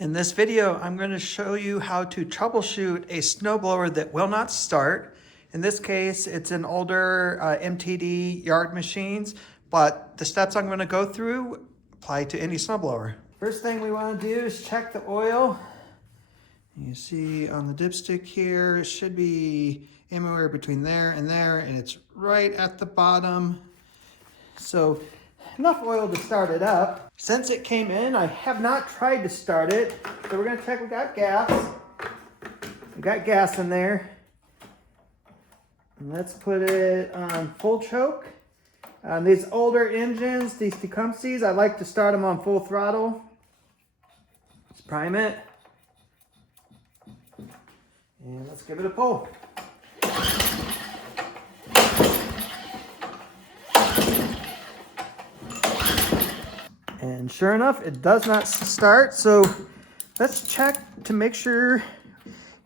In this video, I'm going to show you how to troubleshoot a snowblower that will not start. In this case, it's an older MTD yard machines, but the steps I'm going to go through apply to any snowblower. First thing we want to do is check the oil. You see on the dipstick here, it should be anywhere between there, and it's right at the bottom. So enough oil to start it up. Since it came in, I have not tried to start it. So we're gonna check, we got gas. We got gas in there. And let's put it on full choke. On these older engines, these Tecumsehs, I like to start them on full throttle. Let's prime it. And let's give it a pull. And sure enough, it does not start. So let's check to make sure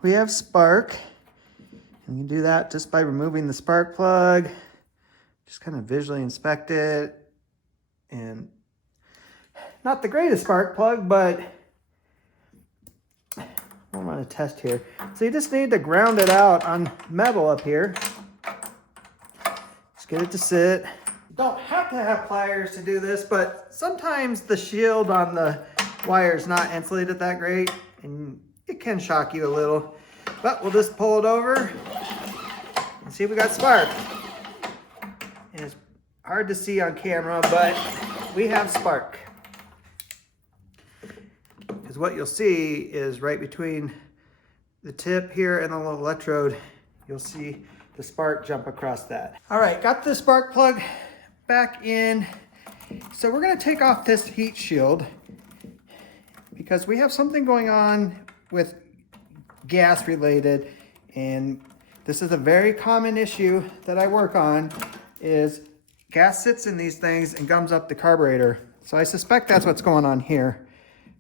we have spark. And you can do that just by removing the spark plug. Just kind of visually inspect it. And not the greatest spark plug, but I'm on a test here. So you just need to ground it out on metal up here. Just get it to sit. You don't have to have pliers to do this, but sometimes the shield on the wire is not insulated that great, and it can shock you a little. But we'll just pull it over and see if we got spark. And it's hard to see on camera, but we have spark. Because what you'll see is right between the tip here and the little electrode, you'll see the spark jump across that. All right, got the spark plug back in. So we're gonna take off this heat shield because we have something going on with gas related, and this is a very common issue that I work on, is gas sits in these things and gums up the carburetor. So I suspect that's what's going on here.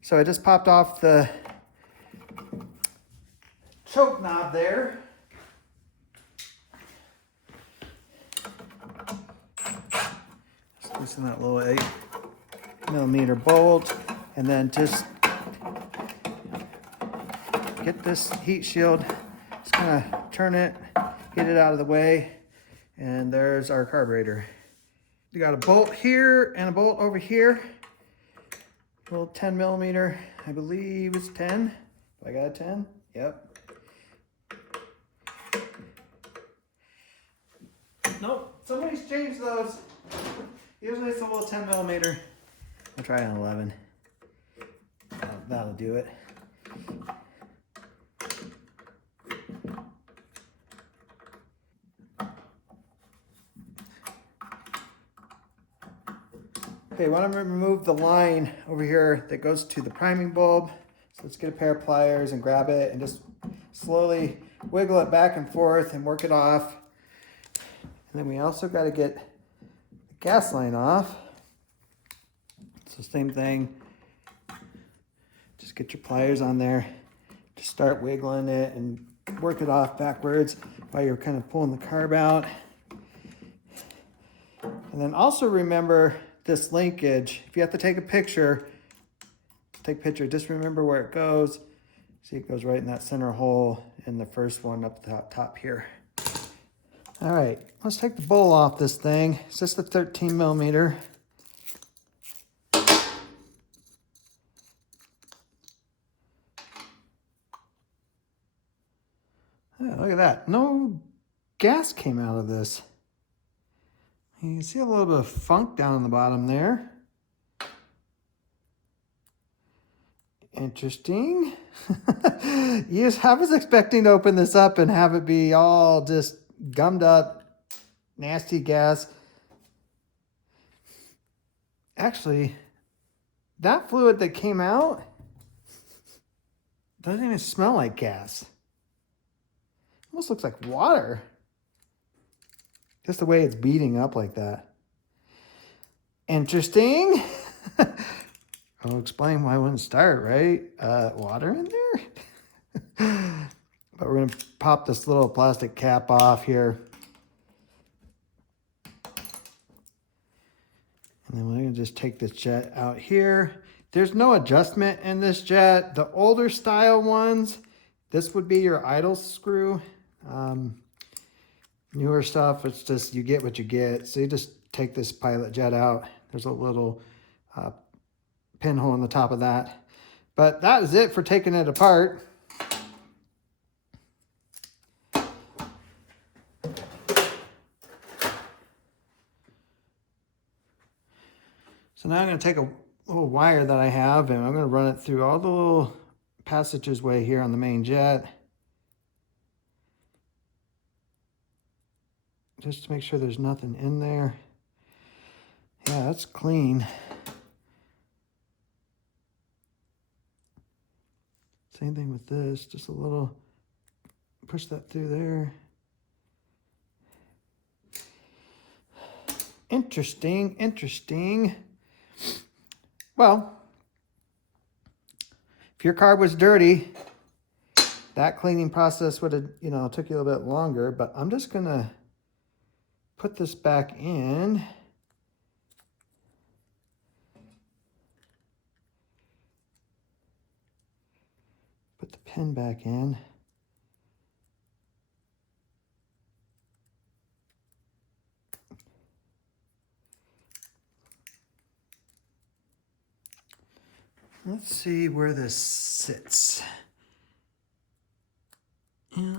So I just popped off the choke knob there. Just loosen that little 8mm bolt, and then just get this heat shield, just kind of turn it, get it out of the way, and there's our carburetor. We got a bolt here and a bolt over here. Little 10mm, I believe it's 10. I got a 10? Yep. Nope, somebody's changed those. Usually it's a little 10mm. I'll try an 11. That'll do it. Okay, I want to remove the line over here that goes to the priming bulb. So let's get a pair of pliers and grab it and just slowly wiggle it back and forth and work it off. And then we also got to get the gas line off. So same thing. Just get your pliers on there. Just start wiggling it and work it off backwards while you're kind of pulling the carb out. And then also remember this linkage. If you have to take a picture, just remember where it goes. See, it goes right in that center hole in the first one up the top here. All right, let's take the bowl off this thing. It's just a 13mm. Yeah, look at that. No gas came out of this. You can see a little bit of funk down on the bottom there. Interesting. I was expecting to open this up and have it be all just gummed up, nasty gas. Actually, that fluid that came out doesn't even smell like gas. Almost looks like water. Just the way it's beating up like that. Interesting. I'll explain why it wouldn't start, right? Water in there? But we're gonna pop this little plastic cap off here. And then we're gonna just take this jet out here. There's no adjustment in this jet. The older style ones, this would be your idle screw. Newer stuff, it's just you get what you get. So you just take this pilot jet out. There's a little pinhole in the top of that. But that is it for taking it apart. So now I'm going to take a little wire that I have and I'm going to run it through all the little passageway here on the main jet. Just to make sure there's nothing in there. Yeah, that's clean. Same thing with this, just a little, push that through there. Interesting, interesting. Well, if your car was dirty, that cleaning process would have, you know, took you a little bit longer, but I'm just gonna put this back in. Put the pin back in. Let's see where this sits. Yeah.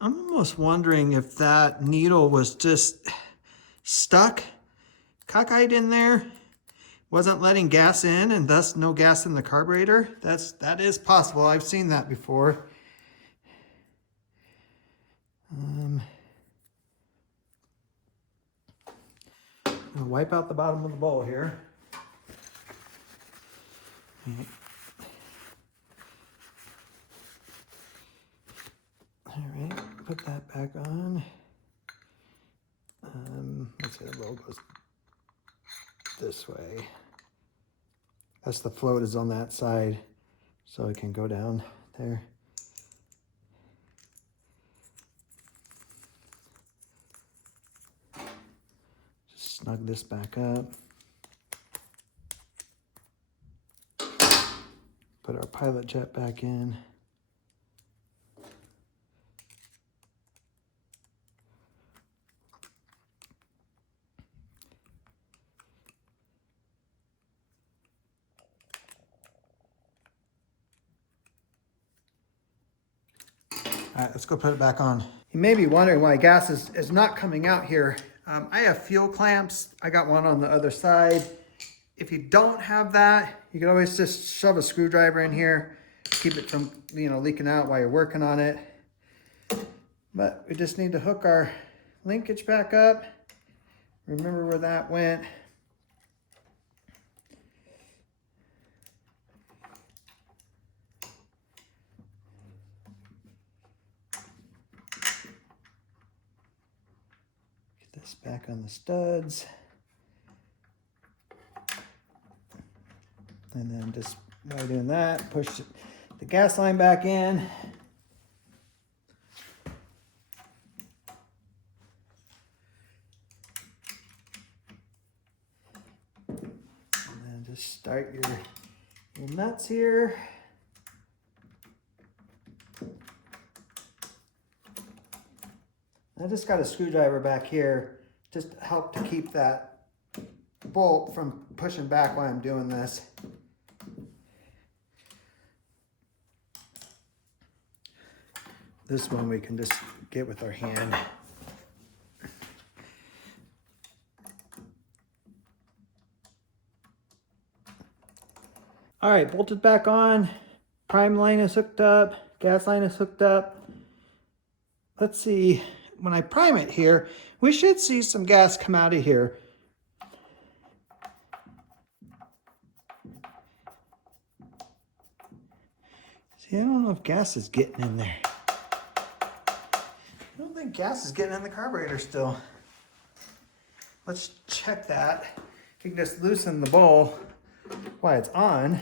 I'm almost wondering if that needle was just stuck, cockeyed in there, wasn't letting gas in, and thus no gas in the carburetor. That is possible. I've seen that before. I'll wipe out the bottom of the bowl here. All right, put that back on. Let's see, the bowl goes this way. That's the float is on that side, so it can go down there. Just snug this back up. Put our pilot jet back in. All right, let's go put it back on. You may be wondering why gas is not coming out here. I have fuel clamps. I got one on the other side. If you don't have that, you can always just shove a screwdriver in here, keep it from, you know, leaking out while you're working on it. But we just need to hook our linkage back up. Remember where that went. Get this back on the studs. And then just by doing that, push the gas line back in. And then just start your nuts here. I just got a screwdriver back here just to help to keep that bolt from pushing back while I'm doing this. This one we can just get with our hand. All right, bolted back on. Prime line is hooked up. Gas line is hooked up. Let's see, when I prime it here, we should see some gas come out of here. See, I don't know if gas is getting in there. I don't think gas is getting in the carburetor still. Let's check that. You can just loosen the bowl while it's on.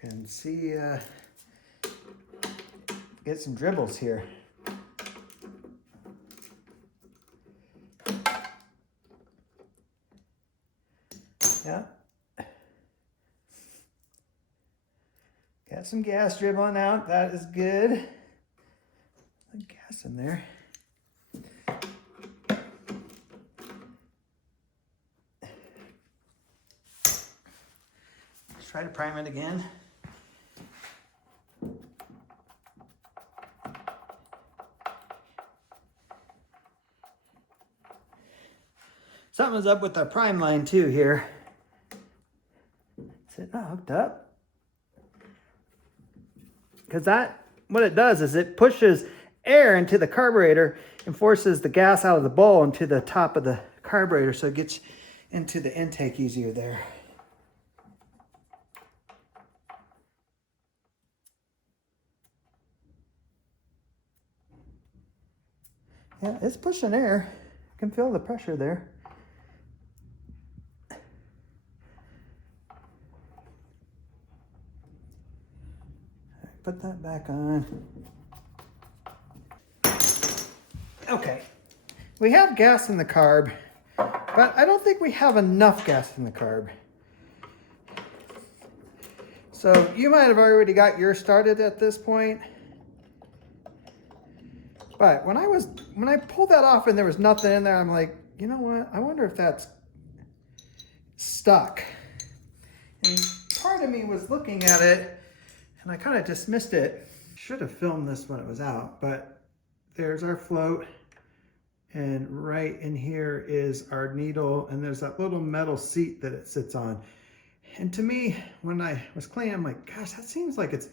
And see, get some dribbles here. Yeah. Got some gas dribbling out. That is good. Gas in there. Let's try to prime it again. Something's up with our prime line too here. Is it not hooked up? Because what it does is it pushes air into the carburetor and forces the gas out of the bowl into the top of the carburetor, so it gets into the intake easier there. Yeah, it's pushing air. I can feel the pressure there. Put that back on. Okay, we have gas in the carb, but I don't think we have enough gas in the carb. So you might have already got yours started at this point. But when I pulled that off and there was nothing in there, I'm like, you know what? I wonder if that's stuck. And part of me was looking at it and I kind of dismissed it. Should have filmed this when it was out, but there's our float. And right in here is our needle, and there's that little metal seat that it sits on. And to me, when I was cleaning, I'm like, gosh, that seems like it's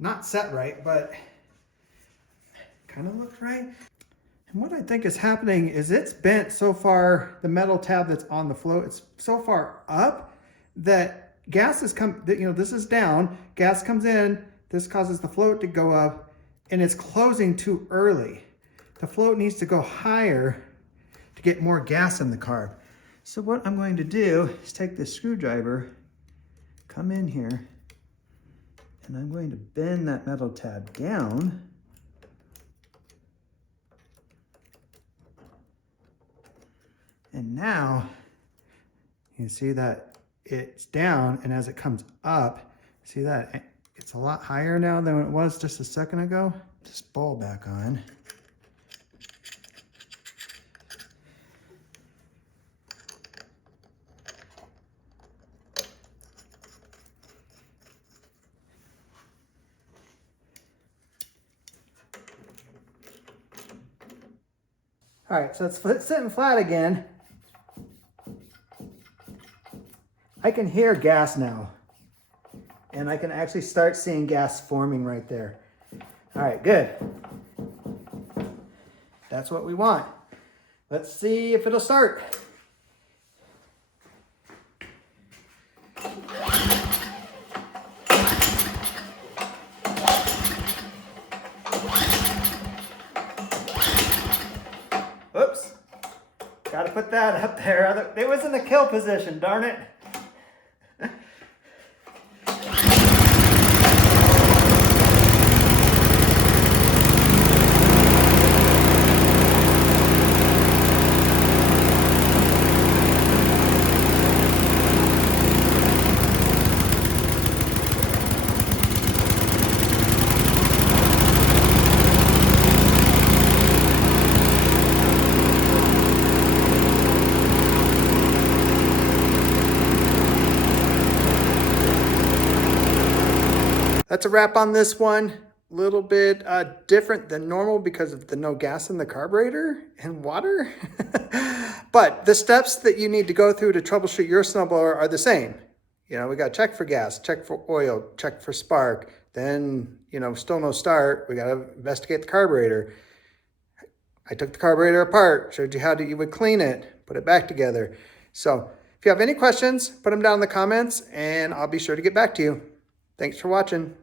not set right, but kind of looks right. And what I think is happening is it's bent so far, the metal tab that's on the float, it's so far up that gas is this is down, gas comes in, this causes the float to go up, and it's closing too early. The float needs to go higher to get more gas in the carb. So what I'm going to do is take this screwdriver, come in here, and I'm going to bend that metal tab down. And now you can see that it's down, and as it comes up, see that it's a lot higher now than it was just a second ago. This ball back on. All right, so it's sitting flat again. I can hear gas now. And I can actually start seeing gas forming right there. All right, good. That's what we want. Let's see if it'll start. Oops. Gotta put that up there. It was in the kill position, darn it. That's a wrap on this one. A little bit different than normal because of the no gas in the carburetor and water. But the steps that you need to go through to troubleshoot your snowblower are the same. You know, we got to check for gas, check for oil, check for spark. Then, you know, still no start. We got to investigate the carburetor. I took the carburetor apart, showed you how you would clean it, put it back together. So if you have any questions, put them down in the comments and I'll be sure to get back to you. Thanks for watching.